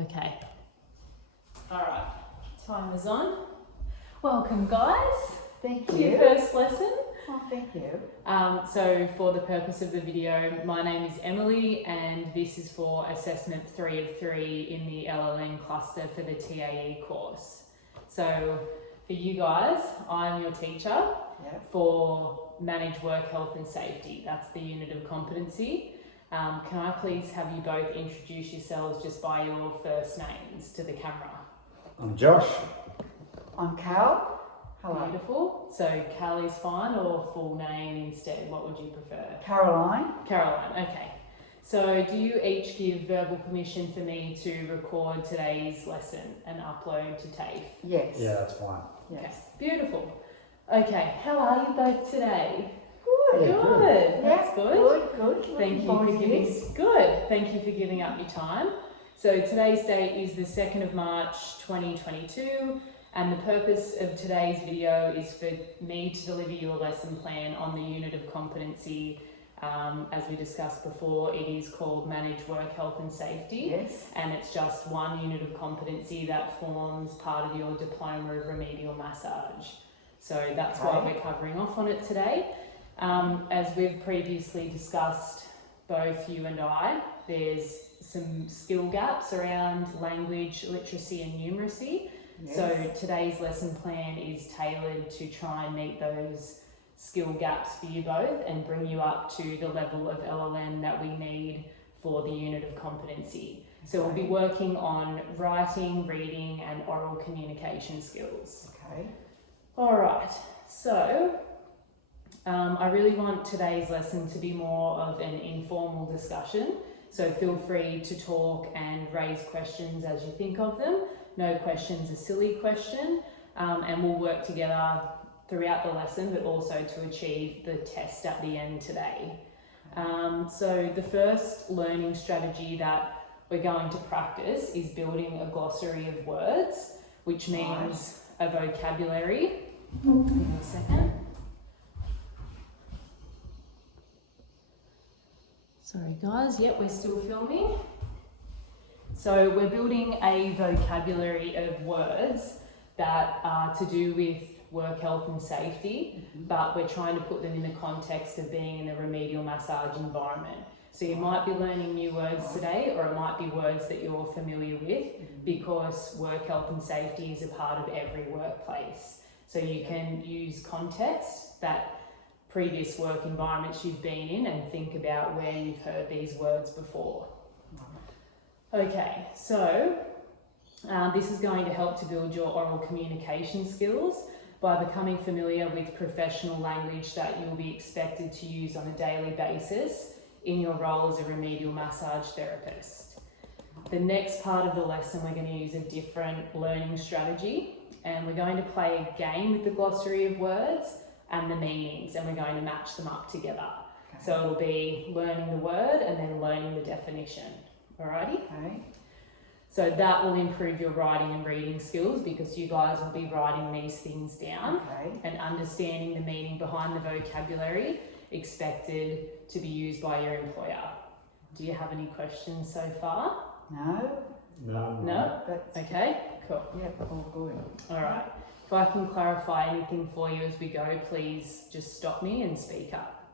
Okay. All right. Timer's on. Welcome, guys. Thank to you. your first lesson. Oh, thank you. So for the purpose of the video, my name is Emily and this is for assessment 3 of 3 in the LLN cluster for the TAE course. So for you guys, I'm your teacher for Manage Work Health and Safety. That's the unit of competency. Can I please have you both introduce yourselves just by your first names to the camera? I'm Josh. I'm Cal. Hello. Beautiful. So Cal is fine, or full name instead? What would you prefer? Caroline. Caroline, okay. So do you each give verbal permission for me to record today's lesson and upload to TAFE? Yes. Yeah, that's fine. Yes. Okay, beautiful. Okay, how are you both today? Good. Yeah, Good. That's good. Good. Thank you for giving up your time. So today's date is the 2nd of March 2022, and the purpose of today's video is for me to deliver you a lesson plan on the unit of competency. As we discussed before, it is called Manage Work Health and Safety. Yes. And it's just one unit of competency that forms part of your diploma of remedial massage. So that's why we're covering off on it today. As we've previously discussed, both you and I, there's some skill gaps around language, literacy and numeracy. Yes. So today's lesson plan is tailored to try and meet those skill gaps for you both and bring you up to the level of LLN that we need for the unit of competency. So we'll be working on writing, reading and oral communication skills. Okay. All right, so I really want today's lesson to be more of an informal discussion. So feel free to talk and raise questions as you think of them. No question's a silly question, and we'll work together throughout the lesson, but also to achieve the test at the end today. So the first learning strategy that we're going to practice is building a glossary of words, which means a vocabulary. Give me a second. Sorry guys, yep, we're still filming. So we're building a vocabulary of words that are to do with work health and safety, but we're trying to put them in the context of being in a remedial massage environment. So you might be learning new words today, or it might be words that you're familiar with, because work health and safety is a part of every workplace. So you can use context, that previous work environments you've been in, and think about where you've heard these words before. Okay, so this is going to help to build your oral communication skills by becoming familiar with professional language that you'll be expected to use on a daily basis in your role as a remedial massage therapist. The next part of the lesson, we're going to use a different learning strategy, and we're going to play a game with the glossary of words and the meanings, and we're going to match them up together. Okay. So it'll be learning the word and then learning the definition. Alrighty? Okay. So that will improve your writing and reading skills, because you guys will be writing these things down and understanding the meaning behind the vocabulary expected to be used by your employer. Do you have any questions so far? No. No? Okay, cool. Yep, all good. Alright. If I can clarify anything for you as we go, please just stop me and speak up.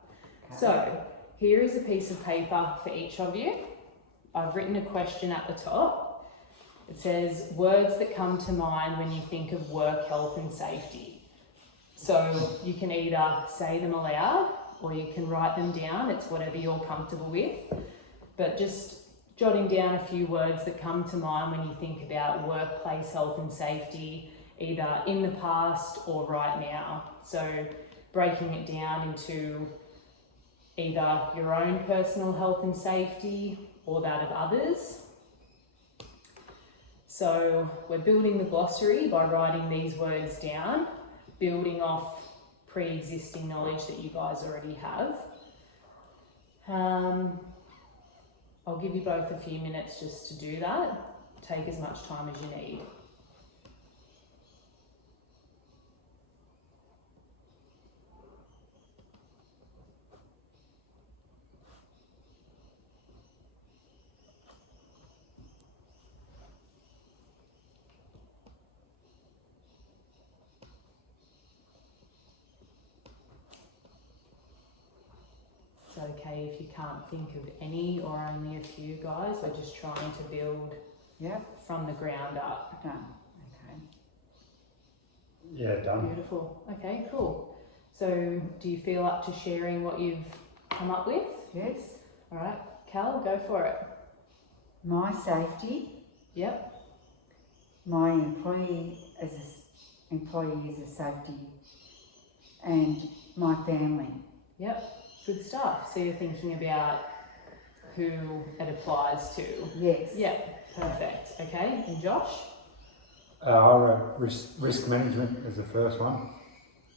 Okay. So, here is a piece of paper for each of you. I've written a question at the top. It says, words that come to mind when you think of work health and safety. So you can either say them aloud or you can write them down. It's whatever you're comfortable with. But just jotting down a few words that come to mind when you think about workplace health and safety, either in the past or right now. So breaking it down into either your own personal health and safety or that of others. So we're building the glossary by writing these words down, building off pre-existing knowledge that you guys already have. I'll give you both a few minutes just to do that. Take as much time as you need. okay if you can't think of any or only a few, guys. We're just trying to build Yep. from the ground up. Done. Okay. Yeah, done. Beautiful. Okay, cool. So do you feel up to sharing what you've come up with? Yes. All right, Cal, go for it. My safety. Yep. My employee as a safety, and my family. Yep. Good stuff. So you're thinking about who it applies to. Yes. Yep. Perfect. Okay. And Josh? I wrote risk management as the first one,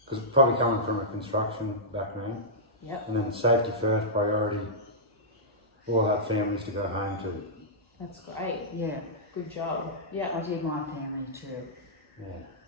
because probably coming from a construction background. Yep. And then safety first priority. We'll have families to go home to. That's great. Yeah. Good job. Yeah. I did my family too. Yeah.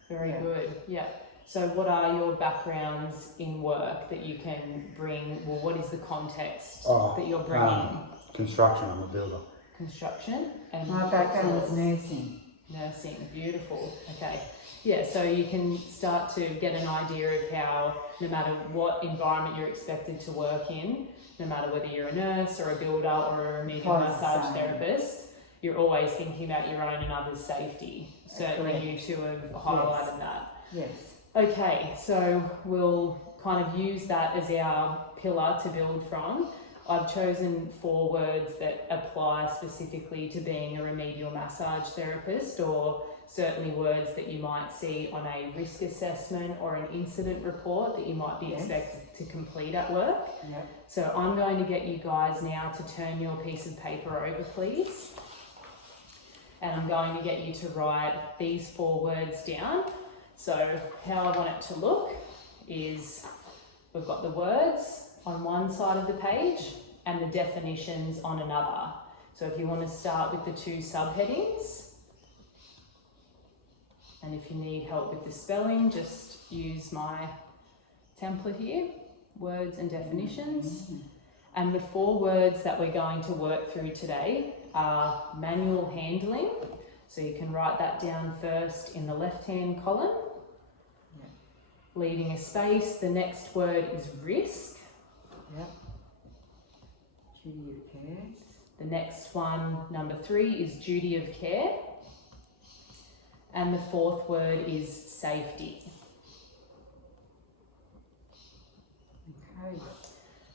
Very Yeah. good. Yeah. So what are your backgrounds in work that you can bring? Well, what is the context that you're bringing? Construction, I'm a builder. Construction and My background was yours? nursing. Nursing. Beautiful. Okay. Yeah, so you can start to get an idea of how no matter what environment you're expected to work in, no matter whether you're a nurse or a builder or a remedial Quite the massage same. therapist, you're always thinking about your own and others' safety. Certainly Correct. you two have highlighted that. Yes. Okay, so we'll kind of use that as our pillar to build from. I've chosen 4 words that apply specifically to being a remedial massage therapist, or certainly words that you might see on a risk assessment or an incident report that you might be Yes. expected to complete at work. Yep. So I'm going to get you guys now to turn your piece of paper over, please. And I'm going to get you to write these 4 words down. So how I want it to look is we've got the words on one side of the page and the definitions on another. So if you want to start with the 2 subheadings, and if you need help with the spelling, just use my template here, words and definitions. And the 4 words that we're going to work through today are manual handling. So you can write that down first in the left-hand column. Yep. Leaving a space, the next word is risk. Yep. Duty of care. The next one, number 3, is duty of care. And the 4th word is safety. Okay.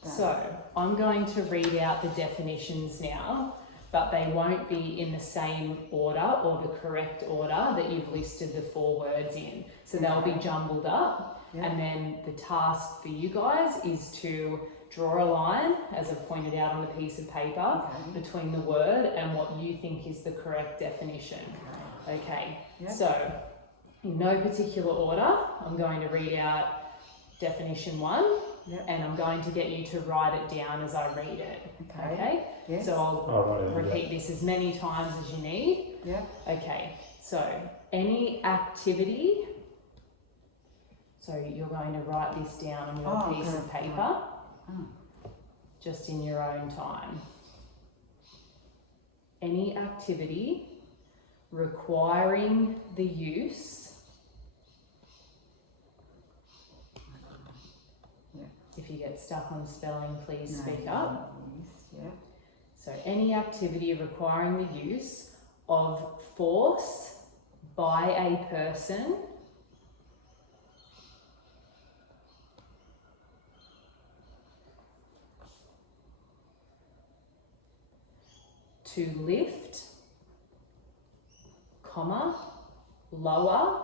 Done. So I'm going to read out the definitions now, but they won't be in the same order or the correct order that you've listed the 4 words in. So they'll be jumbled up. Yep. And then the task for you guys is to draw a line, as I've pointed out on the piece of paper, Okay. between the word and what you think is the correct definition. Okay, Yep. so in no particular order, I'm going to read out definition 1, Yep. and I'm going to get you to write it down as I read it. Okay. Okay? Yes. So I'll Oh, right, yeah. repeat this as many times as you need. Yep. Okay, so any activity, so you're going to write this down on your Oh, piece okay. of paper, Oh. just in your own time. Any activity requiring the use, Yeah. if you get stuck on spelling, please No, speak up. Yes. Yep. So any activity requiring the use of force by a person to lift, comma, lower,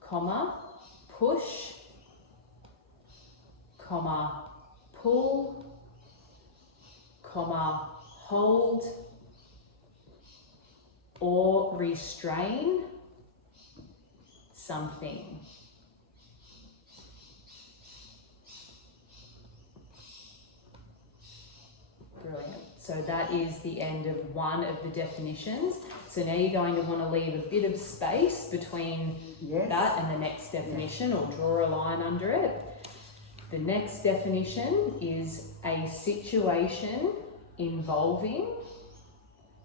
comma, push, comma, pull, comma, hold, or restrain something. Brilliant. So that is the end of one of the definitions. So now you're going to want to leave a bit of space between Yes. that and the next definition, or draw a line under it. The next definition is a situation involving,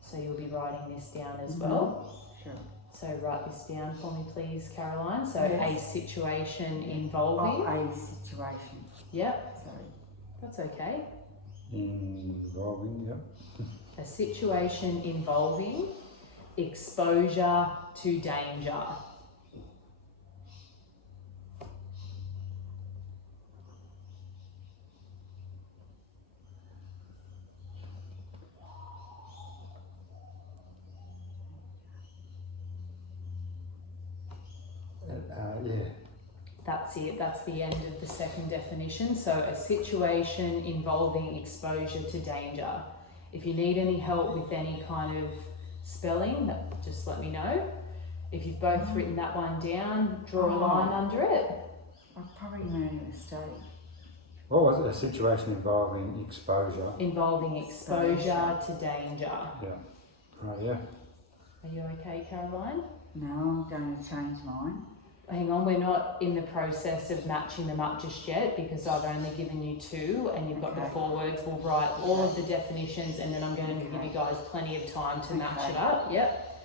so you'll be writing this down as well. Sure. So write this down for me please, Caroline. So Yes. a situation Oh, involving, a situation. yep, Sorry. That's okay. Involving, yep. A situation involving exposure to danger. Yeah. That's it, that's the end of the second definition. So a situation involving exposure to danger. If you need any help with any kind of spelling, just let me know. If you've both written that one down, draw a line under it. I probably made a mistake. What was it? A situation involving exposure. Involving exposure to danger. Yeah. Right, yeah. Are you okay, Caroline? No, I'm going to change mine. Hang on, we're not in the process of matching them up just yet because I've only given you two and you've got the Okay. 4 words. We'll write all of the definitions and then I'm going to give you guys plenty of time to match Okay. it up. Yep.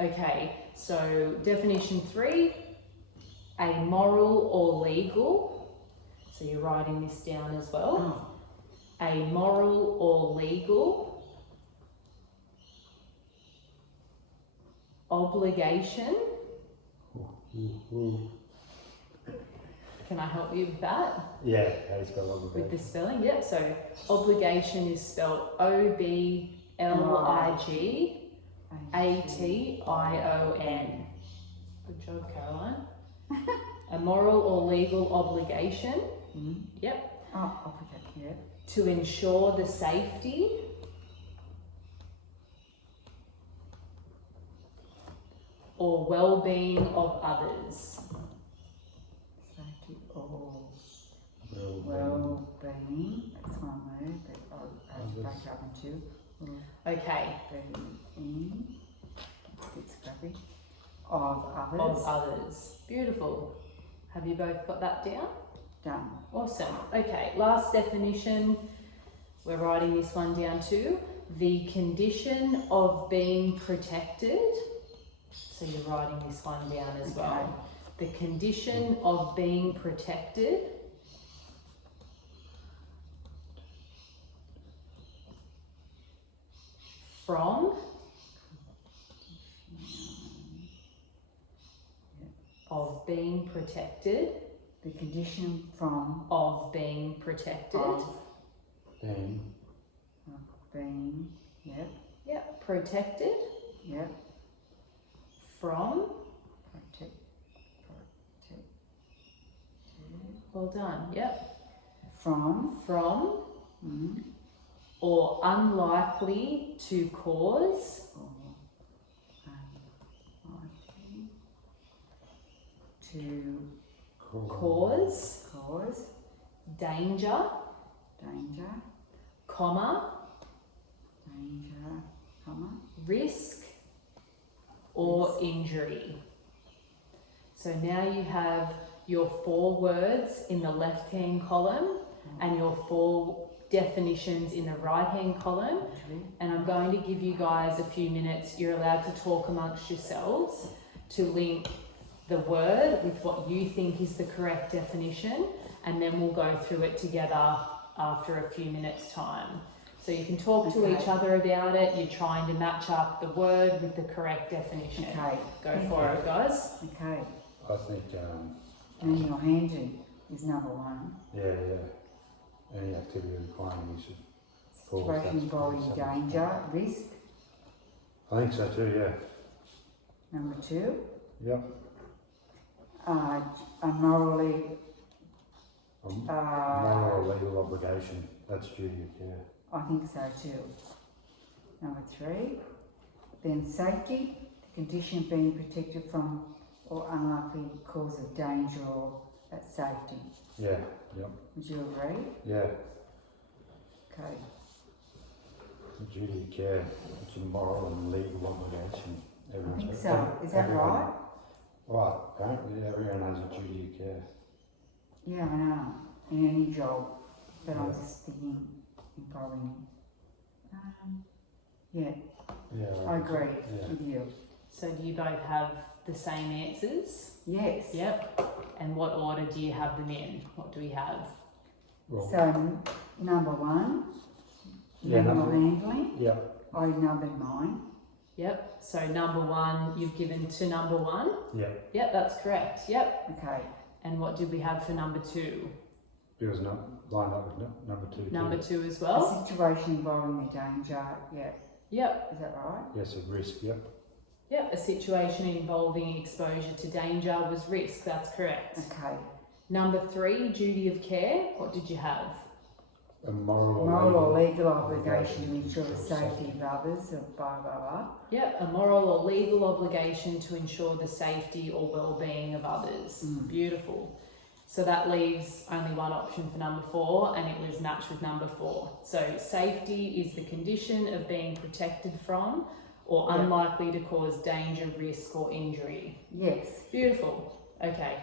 Okay, so definition 3, a moral or legal. So you're writing this down as well. Oh, A moral or legal obligation. Can I help you with that? Yeah, how you spell With obligation? the spelling? Yep. So obligation is spelled OBLIGATION. Good job, Caroline. A moral or legal obligation. mm. Yep. Oh, opposite, yeah. To ensure the safety or well-being of others. Safety or Well, well-being. That's one word, but I'll back Others. up into Okay. well-being. It's scrappy. Of others. Of others. Beautiful. Have you both got that down? Done. Awesome. Okay, last definition. We're writing this one down too. The condition of being protected. So you're writing this one down as well. The condition of being protected from of being protected The condition from of being protected. then being, yep, Yep, protected yep, from. protect, Well done. Yep. from, From mm, or unlikely to cause or, likely to cause cause danger, danger, comma, comma, risk or injury. So now you have your 4 words in the left-hand column and your 4 definitions in the right-hand column. injury, And I'm going to give you guys a few minutes. You're allowed to talk amongst yourselves to link the word with what you think is the correct definition, and then we'll go through it together after a few minutes' time. So you can talk to each other about it. You're trying to match up the word with the correct definition. okay, Go for it, guys. okay. I think, Manual handling is number 1. yeah. Any activity requiring use of force. Situation that's involving probably danger, risk. I think so too, yeah. Number 2, Yep. a morally, Moral or legal obligation, that's duty of care. I think so too. Number 3, then safety, the condition of being protected from or unlikely cause of danger or that's safety. Yeah, yep, Would you agree? yeah. Okay. Duty of care, it's a moral and legal obligation. I think so. Is that right? Well, apparently everyone has a duty of care. Yeah, I know. In any job, but I was just thinking involving. Yeah, Yeah. I agree Yeah. with you. So do you both have the same answers? Yes. Yep. And what order do you have them in? What do we have? Well, So number 1, Yeah, manual number- handling. Yeah. I numbered mine. Yep. So number 1 you've given to number 1. Yeah. Yep, that's correct. Yep. Okay. And what did we have for number 2? It was lined up with number 2. Number 2 as A well. situation involving a danger. Yeah. Yep. Is that right? Yes, a risk. Yep. Yep. A situation involving exposure to danger was risk. That's correct. Okay. Number 3, duty of care. What did you have? A moral Moral or legal obligation to ensure the safety of others, or blah blah blah. Yep, a moral or legal obligation to ensure the safety or well-being of others. Beautiful. So that leaves only one option for number 4, and it was matched with number 4. So safety is the condition of being protected from or Yep. unlikely to cause danger, risk or injury. Yes. Beautiful. Okay,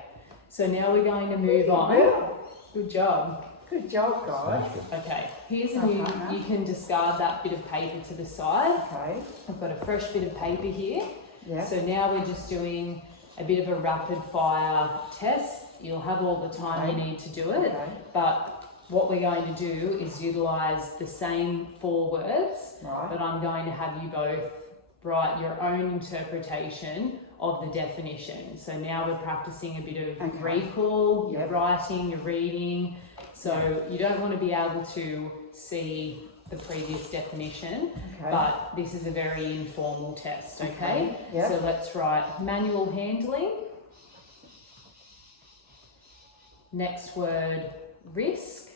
so now we're going to move on. Well, Good job. good job, guys. Smashed it. Okay, here's a Well new, done, you can discard that bit of paper to the side. Okay. I've got a fresh bit of paper here. Yeah. So now we're just doing a bit of a rapid fire test. You'll have all the time you need to do it, Okay. but what we're going to do is utilise the same 4 words, Right. but I'm going to have you both write your own interpretation of the definition. So now we're practicing a bit of Okay. recall, you're Yep. writing, you're reading. So you don't want to be able to see the previous definition, Okay. but this is a very informal test, okay? Okay, yep. So let's write manual handling. Next word, risk.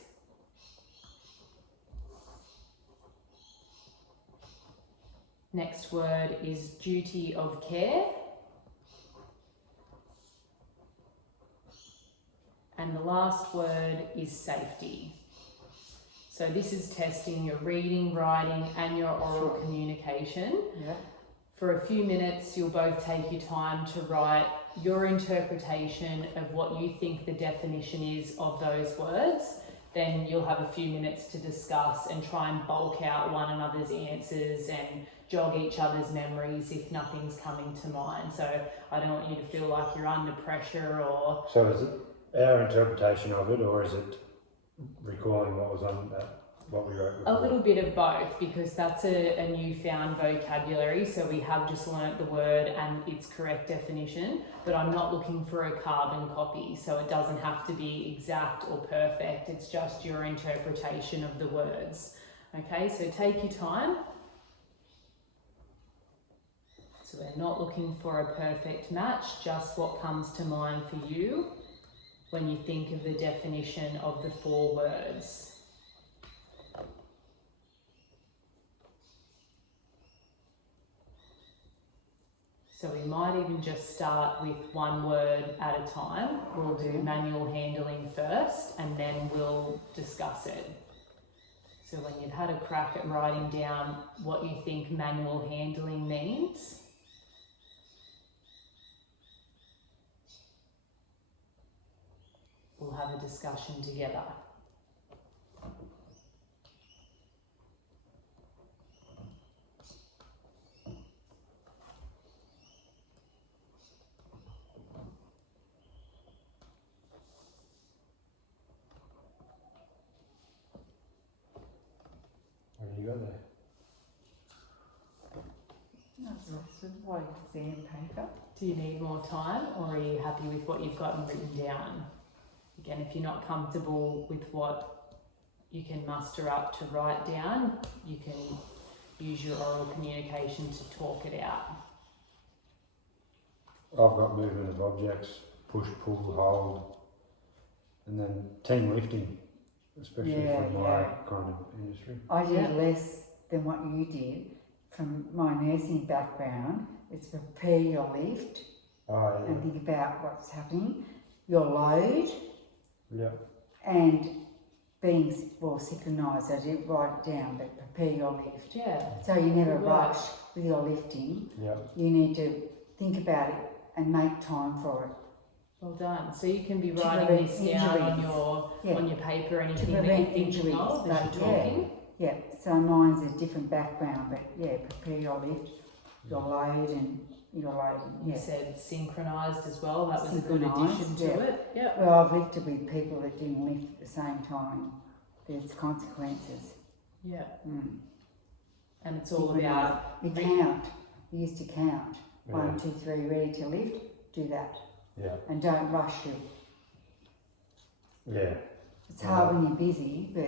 Next word is duty of care. And the last word is safety. So this is testing your reading, writing and your oral communication. Yeah. For a few minutes, you'll both take your time to write your interpretation of what you think the definition is of those words. Then you'll have a few minutes to discuss and try and bulk out one another's answers and jog each other's memories if nothing's coming to mind. So I don't want you to feel like you're under pressure or... So is it our interpretation of it, or is it recalling what was on that, what we wrote before? A little bit of both, because that's a newfound vocabulary. So we have just learnt the word and its correct definition, but I'm not looking for a carbon copy. So it doesn't have to be exact or perfect. It's just your interpretation of the words. Okay, so take your time. So we're not looking for a perfect match, just what comes to mind for you when you think of the definition of the 4 words. So we might even just start with one word at a time. We'll do manual handling first and then we'll discuss it. So when you've had a crack at writing down what you think manual handling means, we'll have a discussion together. What do you got there? That's lots of white exam paper. Do you need more time, or are you happy with what you've got written down? Again, if you're not comfortable with what you can muster up to write down, you can use your oral communication to talk it out. I've got movement of objects, push, pull, hold, and then team lifting, especially Yeah, from my yeah. kind of industry. I did Yeah. less than what you did. From my nursing background, it's prepare your lift Oh, and think about what's happening, your load, yeah. and being well synchronised. I didn't write it down, but prepare your lift. Yeah, So you never Good work. rush with your lifting. Yeah. You need to think about it and make time for it. well done. So you can be To writing prevent this down on injuries. your on your paper, To anything that you're prevent thinking injuries, of as but you're talking. yeah, so mine's a different background, but yeah, prepare your lift, your load and your loading, You yeah. said synchronised as well. That was a good Synchronised, addition to yeah. it. Yep. Well, I've lifted with people that didn't lift at the same time. there's consequences. Yeah. Mm. And it's all When about you count. You used to count. Yeah. 1, 2, 3, ready to lift. Do that. Yeah. And don't rush to. Yeah. It's hard when you're busy, but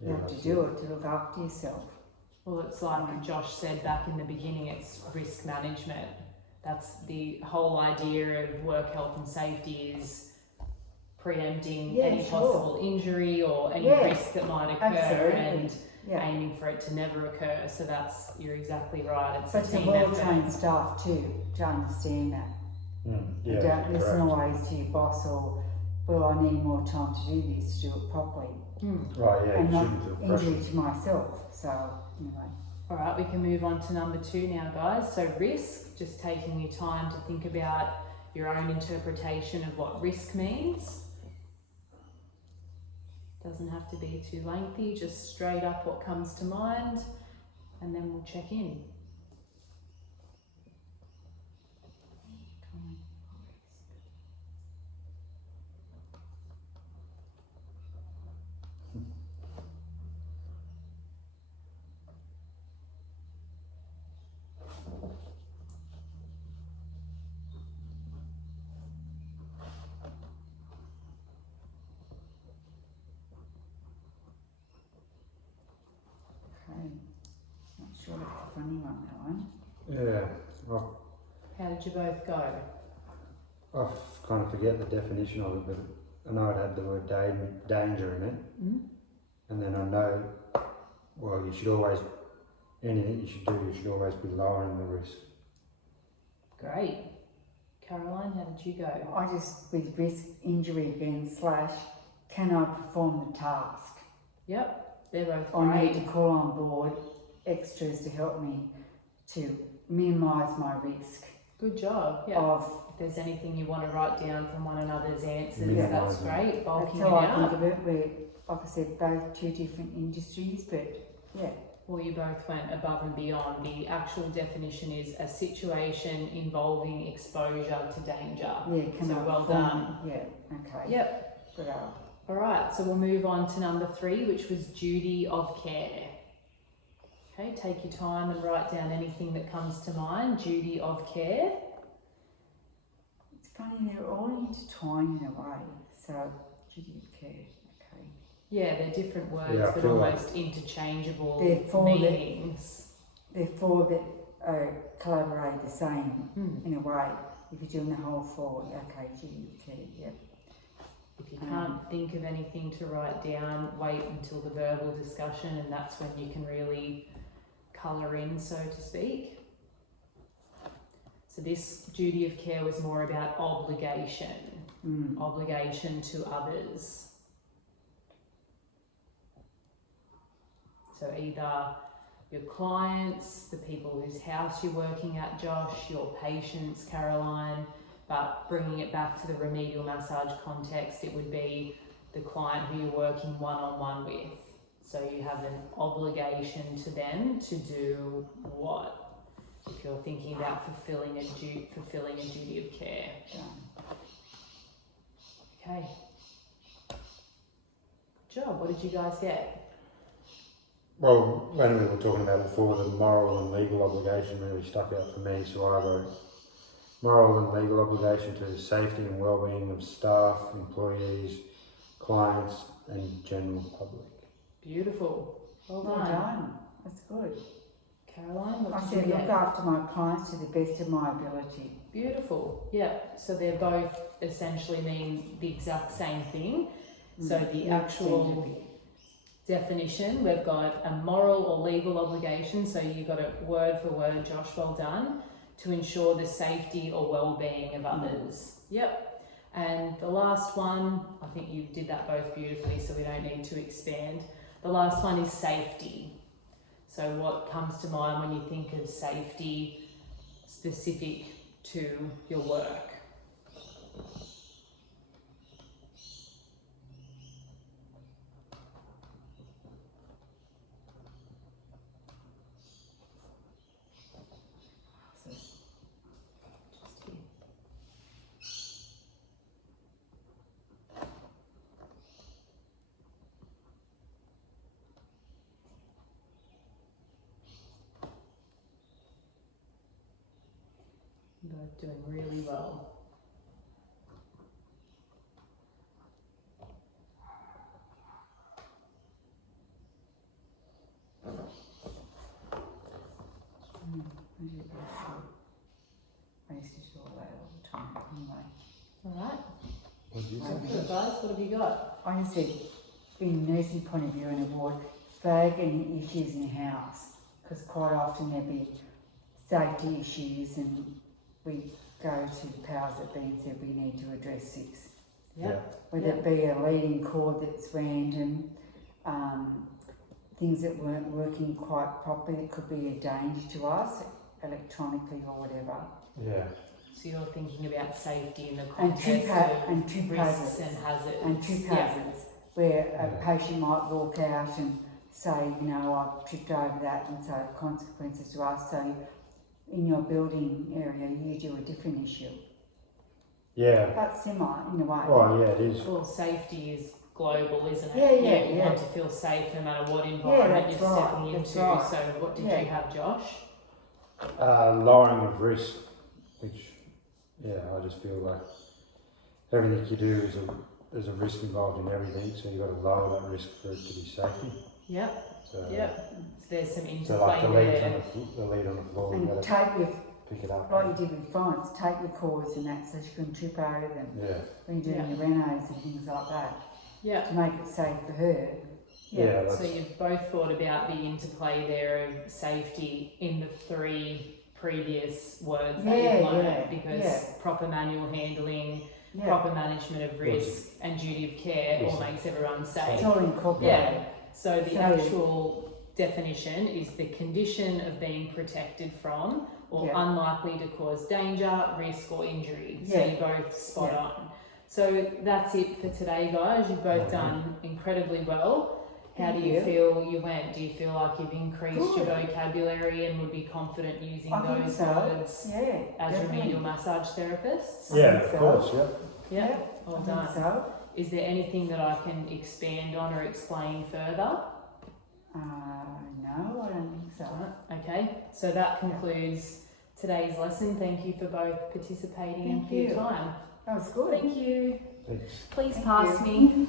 you Yeah, have to that's do it to look after yourself. Well, it's like Josh said back in the beginning, it's risk management. That's the whole idea of work health and safety is preempting Yeah, any sure. possible injury or any Yeah, risk that might occur absolutely. and Yeah. aiming for it to never occur. So you're exactly right. It's But a it's a team well-trained effort. staff too, to understand that. Yeah. You don't listen correct. always to your boss or, well, I need more time to do this, to do it properly. Right, yeah, And you not shouldn't feel pressure. injury to myself. So, anyway. All right, we can move on to number 2 now, guys. So risk, just taking your time to think about your own interpretation of what risk means. Doesn't have to be too lengthy, just straight up what comes to mind, and then we'll check in. Okay. Not sure that's a funny one, that one. Yeah. How did you both go? I kind of forget the definition of it, but I know it had the word danger in it. Mm? And then I know, well, you should always, anything you should do, you should always be lowering the risk. Great. Caroline, how did you go? I just, with risk injury again, / can I perform the task? Yep, they're both I need great. to call on board extras to help me to minimise my risk Good job. Yeah. of, If there's anything you want to write down from one another's answers, Yeah. that's great. that's Bulking it how I think out. of it. We're, like I said, both 2 different industries, but yeah. Well, you both went above and beyond. The actual definition is a situation involving exposure to danger. Yeah, can So I well perform? done. Yeah, okay. Yep. Bravo. All right, so we'll move on to number 3, which was duty of care. Okay, take your time and write down anything that comes to mind. Duty of care. It's funny, they're all intertwined in a way. So, duty of care, okay. Yeah, they're different words, Yeah, I but feel like- almost interchangeable They're for the- meanings. They're 4 that collaborate the same in a way. If you're doing the whole 4, okay, duty of care, yep. If you can't think of anything to write down, wait until the verbal discussion, and that's when you can really colour in, so to speak. So this duty of care was more about obligation, obligation to others. So either your clients, the people whose house you're working at, Josh, your patients, Caroline, but bringing it back to the remedial massage context, it would be the client who you're working one-on-one with. So you have an obligation to them to do what? If you're thinking about fulfilling a duty of care. Okay. Good job. What did you guys get? Well, when we were talking about before, the moral and legal obligation really stuck out for me, so I wrote moral and legal obligation to the safety and well-being of staff, employees, clients and general public. Beautiful. Well Well done. done. That's good. Caroline, what I did said you look get? after my clients to the best of my ability. Beautiful. Yeah. So they're both essentially mean the exact same thing. So the Yeah, actual seems to be. definition, we've got a moral or legal obligation. So you got it word for word, Josh. Well done. To ensure the safety or well-being of others. Yep. And the last one, I think you did that both beautifully, so we don't need to expand. The last one is safety. So what comes to mind when you think of safety specific to your work? both doing really well. I used to do all that all the time anyway. Alright, What did you say? good guys, what have you got? I just said, from a nursing point of view in a ward, flag any issues in house, because quite often there'll be safety issues and we go to the powers that be and say we need to address this. Yep. Whether it be a leading cord that's random, things that weren't working quite properly, it could be a danger to us, electronically or whatever. Yeah. So you're thinking about safety in the And context of risks hazards. and hazards. And trip Yeah. hazards, where a patient might walk out and say, you know, I've tripped over that, and so consequences to us. So in your building area, you do a different issue. Yeah. That's similar in a way. Oh, yeah, it is. Well, safety is global, isn't it? Yeah, You yeah. want to feel safe no matter what environment that's you're right, stepping that's into. right. So what did Yeah. you have, Josh? Lowering of risk, which, yeah, I just feel like everything you do there's a risk involved in everything, so you've got to lower that risk for it to be safety. Yep, So, yep. So there's some So like the interplay lead on there. the lead on the floor, you've And got to take your, pick it up. like you did with Florence, take your cords and that so you can trip over them Yeah. when you're doing your renos and things like that Yeah. to make it safe for her. Yeah, So that's, you've both thought about the interplay there of safety in the 3 previous words that Yeah, you've learned, yeah, because yeah. proper manual handling, Yeah, proper management of risk and duty of care all Yes. makes everyone it's safe. all incorporated. Yeah. So the So- actual definition is the condition of being protected from or Yeah. unlikely to cause danger, risk or injury. So Yeah. you're both spot Yeah. on. So that's it for today, guys. You've both Mhm. done incredibly well. How do Thank you you. feel you went? Do you feel like you've increased your Good. vocabulary and would be confident using I think those so. words Yeah, as definitely. remedial massage therapists? I yeah, think of so. course, yeah. Yeah, well I done. think so. Is there anything that I can expand on or explain further? No, I don't think so. Right, okay, so that concludes today's lesson. Thank you for both participating and Thank for your you. time. That was good. Thank you. Thanks. Please Thank pass you. me.